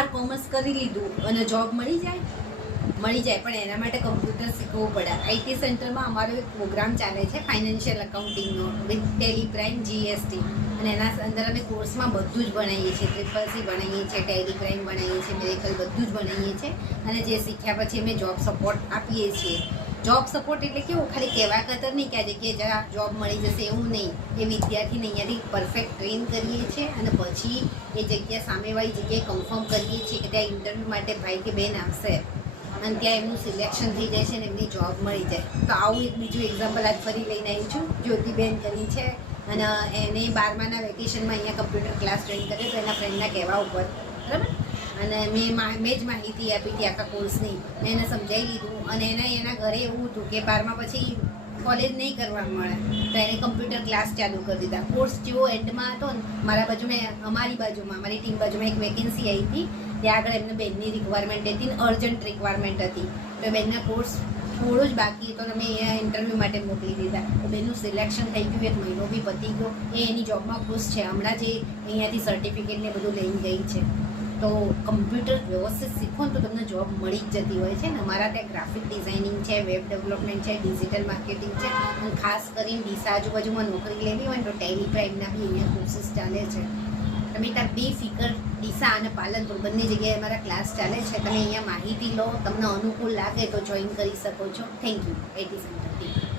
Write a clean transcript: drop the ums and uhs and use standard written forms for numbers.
બાર commerce કરી લીધું અને જોબ મળી જાય પણ એના માટે કમ્પ્યુટર શીખવું પડે. આઈટી સેન્ટરમાં અમારો એક પ્રોગ્રામ ચાલે છે ફાઇનાન્શિયલ એકાઉન્ટિંગનો વિથ ટેલી પ્રાઇમ જીએસટી, અને એના અંદર અમે કોર્સમાં બધું જ ભણાવીએ છીએ. ટ્રિપલ ભણાવીએ છીએ, ટેલી પ્રાઇમ ભણાવીએ છીએ, મેડિકલ બધું જ ભણાવીએ છીએ. અને જે શીખ્યા પછી અમે જોબ સપોર્ટ આપીએ છીએ. જોબ સપોર્ટ એટલે કેવું, ખાલી કહેવા ખાતર નહીં કે આ જગ્યાએ જરા જોબ મળી જશે એવું નહીં. એ વિદ્યાર્થીને અહીંયાથી પરફેક્ટ ટ્રેન કરીએ છીએ અને પછી એ જગ્યા સામેવાળી જગ્યાએ કન્ફર્મ કરીએ છીએ કે ત્યાં ઇન્ટરવ્યૂ માટે ભાઈ કે બેન આવશે અને ત્યાં એમનું સિલેક્શન થઈ જાય છે અને એમની જોબ મળી જાય. તો આવું એક બીજું એક્ઝામ્પલ આજ ફરી લઈને આવી છું. જ્યોતિબેન કરી છે અને એને 12માના વેકેશનમાં અહીંયા કમ્પ્યુટર ક્લાસ જોઈન કર્યો તો એના ફ્રેન્ડના કહેવા ઉપર, બરાબર. અને મેં જ માહિતી આપી હતી આખા કોર્સની, મેં એને સમજાવી લીધું. અને એના ઘરે એવું હતું કે 12મા પછી કોલેજ નહીં કરવા મળે તો એને કમ્પ્યુટર ક્લાસ ચાલુ કરી દીધા. કોર્સ જેવો એન્ડમાં હતો ને અમારી બાજુમાં અમારી ટીમ બાજુમાં એક વેકેન્સી આવી હતી. ત્યાં આગળ એમને બેનની રિક્વાયરમેન્ટ હતી ને અર્જન્ટ રિક્વાયરમેન્ટ હતી. તો બેનના કોર્સ થોડો જ બાકી હતો, તમે અહીંયા ઇન્ટરવ્યૂ માટે મોકલી દીધા. તો બેનનું સિલેક્શન થઈ ગયું, 1 મહિનો બી પતી ગયો. એ એની જોબમાં ખુશ છે. હમણાં જે અહીંયાથી સર્ટિફિકેટ ને બધું લઈને ગઈ છે. તો કમ્પ્યુટર વ્યવસ્થિત શીખો ને તો તમને જોબ મળી જ જતી હોય છે ને. અમારા ત્યાં ગ્રાફિક ડિઝાઇનિંગ છે, વેબ ડેવલપમેન્ટ છે, ડિજિટલ માર્કેટિંગ છે, અને ખાસ કરીને ડીસા આજુબાજુમાં નોકરી લેવી હોય ને તો ટેલી પ્રાઇમના બી અહીંયા કોર્સીસ ચાલે છે. તમે ત્યાં બેફિકર ડીસા અને પાલનપુર બંને જગ્યાએ અમારા ક્લાસ ચાલે છે. તમે અહીંયા માહિતી લો, તમને અનુકૂળ લાગે તો જોઈન કરી શકો છો. Thank you IT centre.